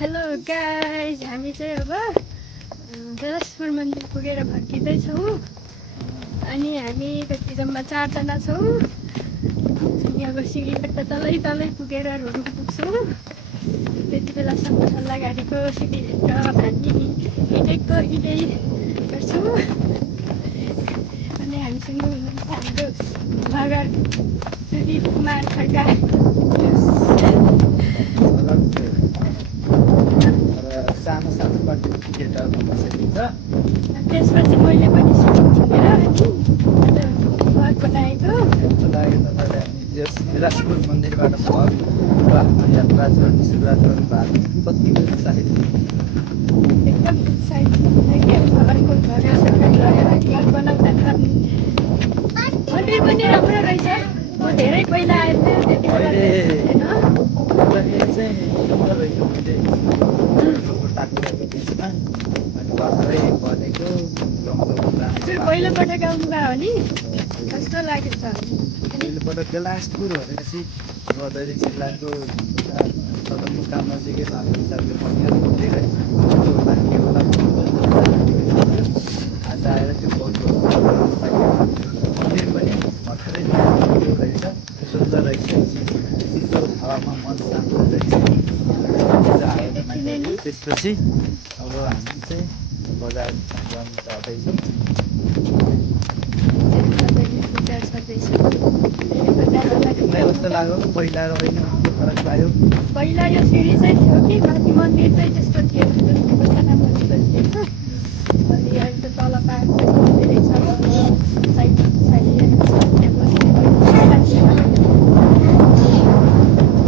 Hello guys, हामी चाहिँ अब बेलासपुर मन्दिर पुगेर फर्किँदैछौँ। अनि हामी कति जम्मा 4 जना छौँ। अनि अब सिँढीबाट तलै तलै पुगेर रोड पुग्छौँ। त्यति बेलासम्म सल्लाह गाडीको सिँढीभित्र हामी हिँडेको हिँडै गर्छौँ। अनि हामीसँग हुनुहुन्छ हाम्रो मगर सुदीप कुमार खड्का। सानो सानो कन्टेन्ट क्रिएटरमा बसेको छ। त्यसपछि मैले पनि सिकेर भ्लग बनाएको। तपाईँले यस बिलासपुर मन्दिरबाट भ्लग र आफ्नो यात्रा गर्ने सुरुवात गर्नुभएको कति उत्साहित एकदम उत्साहित अर्को भ्लग बनाउँदा मन्दिर पनि राम्रो रहेछ। म धेरै पहिला आएको थिएँ, त्यति बेला चाहिँ सुन्दर रहेछ। मैले टाकुराको बिचमा अनि भर्खरै बनेको हजुर पहिलोपटक आउनुभयो हो नि, कस्तो लाग्यो त? पहिलोपटक बेलासपुर भनेपछि बदरी जिल्लाको सदरमुकाम नजिकै भएको हिसाबले मन्दिर धेरै आज आएर त्यो बहुत मन्दिर पनि भर्खरै रहेछ, सुन्दर रहेछ। चिसो हावामा मन शान्त रहेछ। त्यसपछि अब हामी चाहिँ बजार जाँदैछौँ। कस्तो लाग्यो? पहिला र अहिले फरक पायो? पहिला यो सिँढी चाहिँ थियो कि माथि मन्दिर चाहिँ त्यस्तो थियो।